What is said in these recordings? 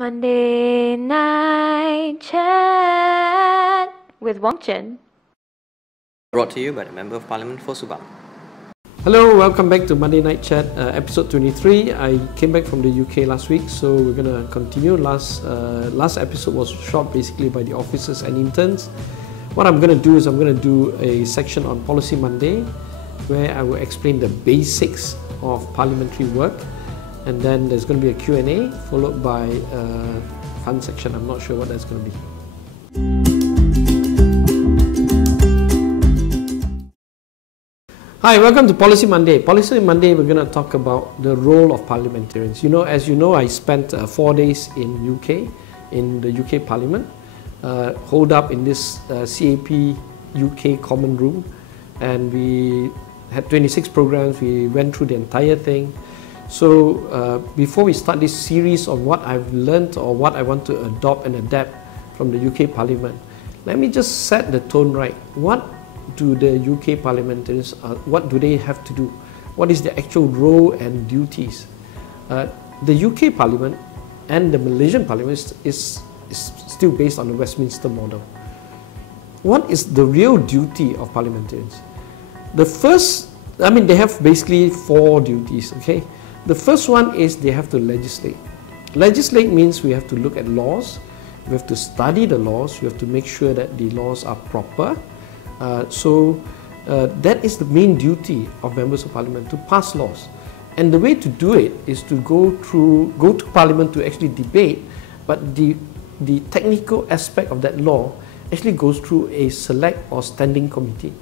Monday Night Chat with Wong Chen. Brought to you by the Member of Parliament for Subang. Hello, welcome back to Monday Night Chat, episode 23. I came back from the UK last week, so we're going to continue. Last episode was shot basically by the officers and interns. What I'm going to do is I'm going to do a section on Policy Monday, where I will explain the basics of parliamentary work. And then there's going to be a Q&A followed by a fun section. I'm not sure what that's going to be. Hi, welcome to Policy Monday. Policy Monday, we're going to talk about the role of parliamentarians. As you know, I spent 4 days in the UK Parliament, holed up in this CAP UK Common Room, and we had 26 programs. We went through the entire thing. So before we start this series on what I've learned or what I want to adopt and adapt from the UK Parliament, let me just set the tone right. What do the UK parliamentarians, what do they have to do? What is their actual role and duties? The UK Parliament and the Malaysian Parliament is still based on the Westminster model. What is the real duty of parliamentarians? They have basically 4 duties, okay? The first one is they have to legislate. Legislate means we have to look at laws, we have to study the laws, we have to make sure that the laws are proper. That is the main duty of members of parliament, to pass laws. And the way to do it is to go to parliament to actually debate, but the technical aspect of that law actually goes through a select or standing committee.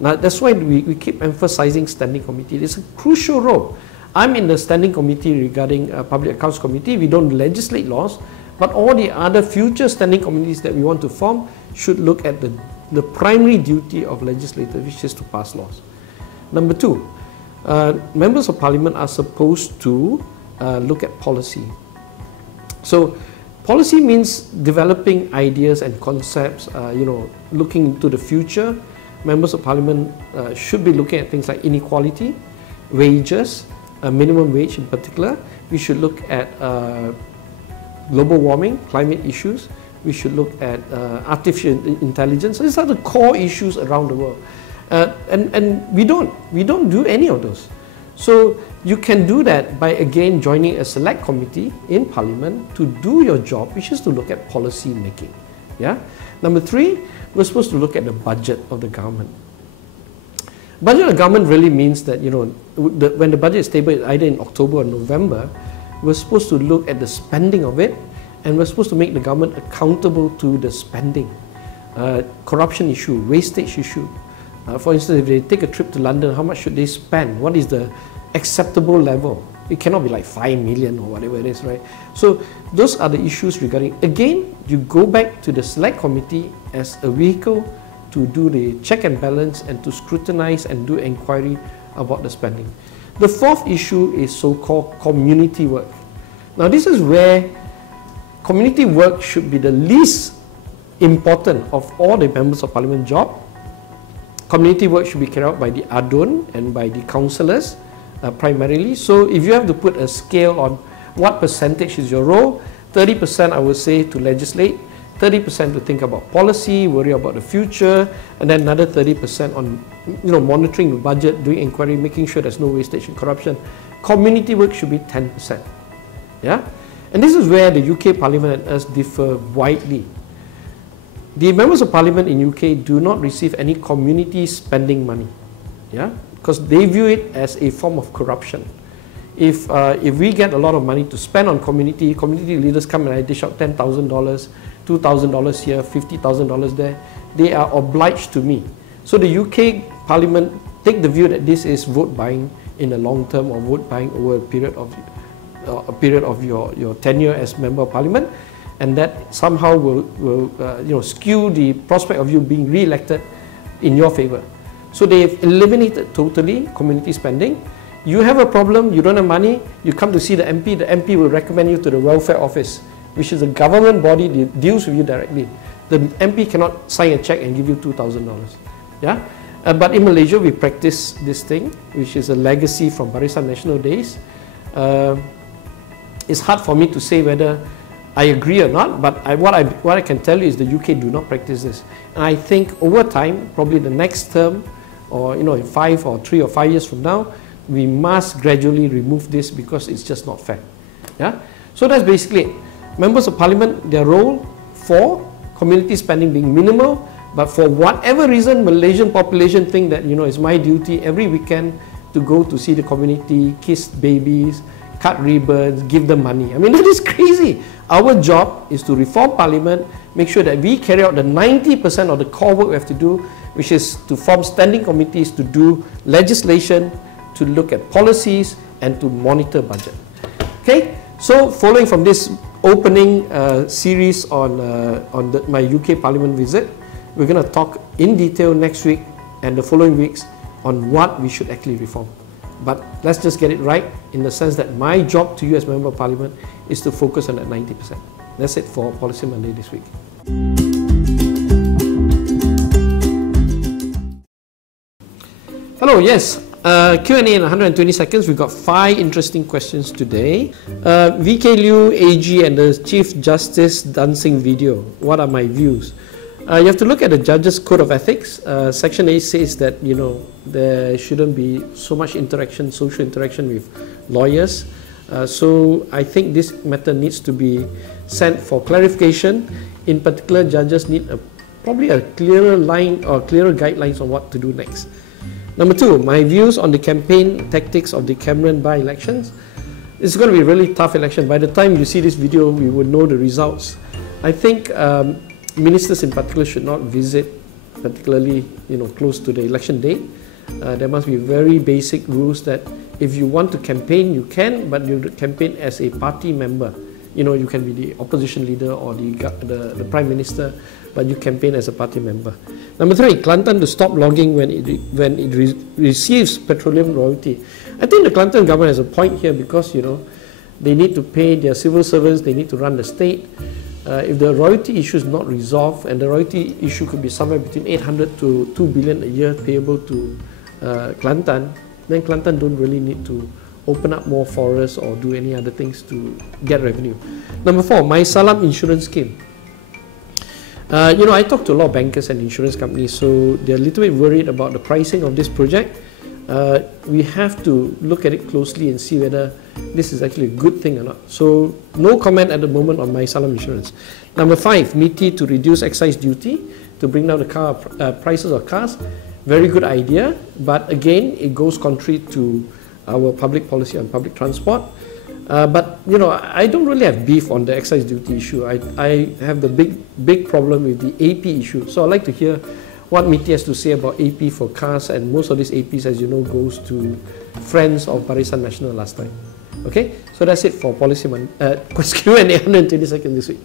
Now that's why we keep emphasizing standing committee. It's a crucial role. I'm in the standing committee regarding Public Accounts Committee. We don't legislate laws, but all the other future standing committees that we want to form should look at the primary duty of legislators, which is to pass laws. Number 2, members of parliament are supposed to look at policy. So policy means developing ideas and concepts, looking into the future. Members of parliament should be looking at things like inequality, wages, minimum wage in particular. We should look at global warming, climate issues. We should look at artificial intelligence. These are the core issues around the world, and we don't do any of those. So you can do that by again joining a select committee in Parliament to do your job, which is to look at policy making. Yeah. Number 3, we're supposed to look at the budget of the government. Budget of the government really means that when the budget is tabled either in October or November, we're supposed to look at the spending of it, and we're supposed to make the government accountable to the spending. Corruption issue, wastage issue. For instance, if they take a trip to London, how much should they spend? What is the acceptable level? It cannot be like 5 million or whatever it is, right? So those are the issues regarding. Again, you go back to the select committee as a vehicle to do the check and balance and to scrutinize and do inquiry about the spending. The 4th issue is so-called community work. Now this is where community work should be the least important of all the members of parliament job. Community work should be carried out by the ADUN and by the councillors primarily. So if you have to put a scale on what percentage is your role, 30% I would say to legislate, 30% to think about policy, worry about the future, and then another 30% on monitoring the budget, doing inquiry, making sure there's no wastage and corruption. Community work should be 10%. Yeah? And this is where the UK Parliament and us differ widely. The members of Parliament in UK do not receive any community spending money, yeah, because they view it as a form of corruption. If we get a lot of money to spend on community leaders come and I dish out $10,000, $2,000 here, $50,000 there, they are obliged to me. So the UK Parliament take the view that this is vote buying in the long term, or vote buying over a period of your tenure as member of parliament, and that somehow will skew the prospect of you being re-elected in your favor. So they've eliminated totally community spending. You have a problem, you don't have money, you come to see the MP will recommend you to the welfare office, which is a government body that deals with you directly. The MP cannot sign a check and give you $2,000. Yeah? But in Malaysia, we practice this thing, which is a legacy from Barisan Nasional days. It's hard for me to say whether I agree or not, but what I can tell you is the UK do not practice this. And I think over time, probably the next term, or in 5 or 3 or 5 years from now, we must gradually remove this because it's just not fair. Yeah. So that's basically it. Members of Parliament, their role for community spending being minimal, but for whatever reason, Malaysian population think that it's my duty every weekend to go to see the community, kiss babies, cut ribbons, give them money. I mean, that is crazy. Our job is to reform Parliament, make sure that we carry out the 90% of the core work we have to do, which is to form standing committees to do legislation, to look at policies, and to monitor budget. Okay, so following from this opening series on my UK Parliament visit, we're going to talk in detail next week and the following weeks on what we should actually reform. But let's just get it right in the sense that my job to you as Member of Parliament is to focus on that 90%. That's it for Policy Monday this week. Hello, yes. Q&A in 120 seconds. We've got 5 interesting questions today. VK Liu, AG and the Chief Justice dancing video. What are my views? You have to look at the Judges' Code of Ethics. Section 8 says that there shouldn't be so much interaction, social interaction with lawyers. So I think this matter needs to be sent for clarification. In particular, judges need probably a clearer line or clearer guidelines on what to do next. Number 2, my views on the campaign tactics of the Cameron by-elections. It's going to be a really tough election. By the time you see this video, we will know the results. I think ministers in particular should not visit particularly close to the election date. There must be very basic rules that if you want to campaign, you can, but you campaign as a party member. You can be the opposition leader or the Prime Minister, but you campaign as a party member. Number 3, Kelantan to stop logging when it receives petroleum royalty. I think the Kelantan government has a point here because they need to pay their civil servants, they need to run the state. If the royalty issue is not resolved, and the royalty issue could be somewhere between 800 to 2 billion a year payable to Kelantan, then Kelantan don't really need to open up more forests or do any other things to get revenue. Number 4, MYSALAM insurance scheme. I talk to a lot of bankers and insurance companies, so they're a little bit worried about the pricing of this project. We have to look at it closely and see whether this is actually a good thing or not. So no comment at the moment on MYSALAM insurance. Number 5, MITI to reduce excise duty to bring down the prices of cars. Very good idea, but again, it goes contrary to our public policy on public transport. But I don't really have beef on the excise duty issue. I have the big problem with the AP issue. So I'd like to hear what MITI has to say about AP for cars, and most of these APs, as you know, goes to friends of Barisan Nasional last time. Okay, so that's it for Policy Q&A 120 seconds this week.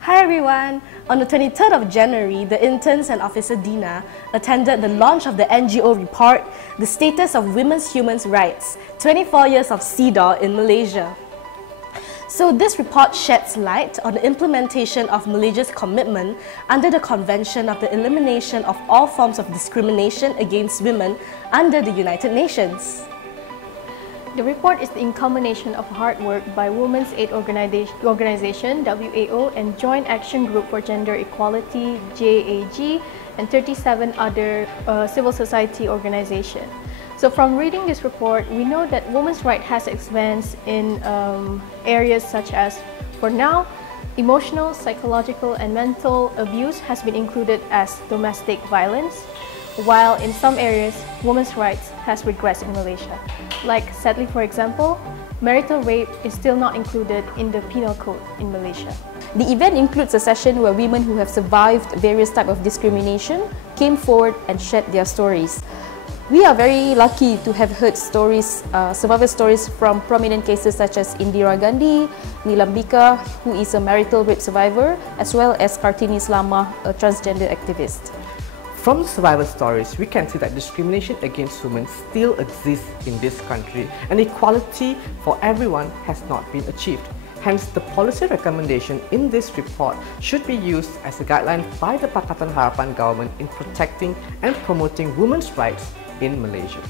Hi everyone! On the 23rd of January, the interns and Officer Dina attended the launch of the NGO report, The Status of Women's Human Rights, 24 Years of CEDAW in Malaysia. So this report sheds light on the implementation of Malaysia's commitment under the Convention of the Elimination of All Forms of Discrimination Against Women under the United Nations. The report is the culmination of hard work by Women's Aid Organization, WAO, and Joint Action Group for Gender Equality, JAG, and 37 other civil society organizations. So from reading this report, we know that women's rights has advanced in areas such as, for now, emotional, psychological, and mental abuse has been included as domestic violence, while in some areas, women's rights has regressed in Malaysia. Like, sadly, for example, marital rape is still not included in the penal code in Malaysia. The event includes a session where women who have survived various types of discrimination came forward and shared their stories. We are very lucky to have heard stories, survivor stories from prominent cases such as Indira Gandhi, Nilambika, who is a marital rape survivor, as well as Kartini Slama, a transgender activist. From the survivor stories, we can see that discrimination against women still exists in this country, and equality for everyone has not been achieved. Hence, the policy recommendation in this report should be used as a guideline by the Pakatan Harapan government in protecting and promoting women's rights in Malaysia.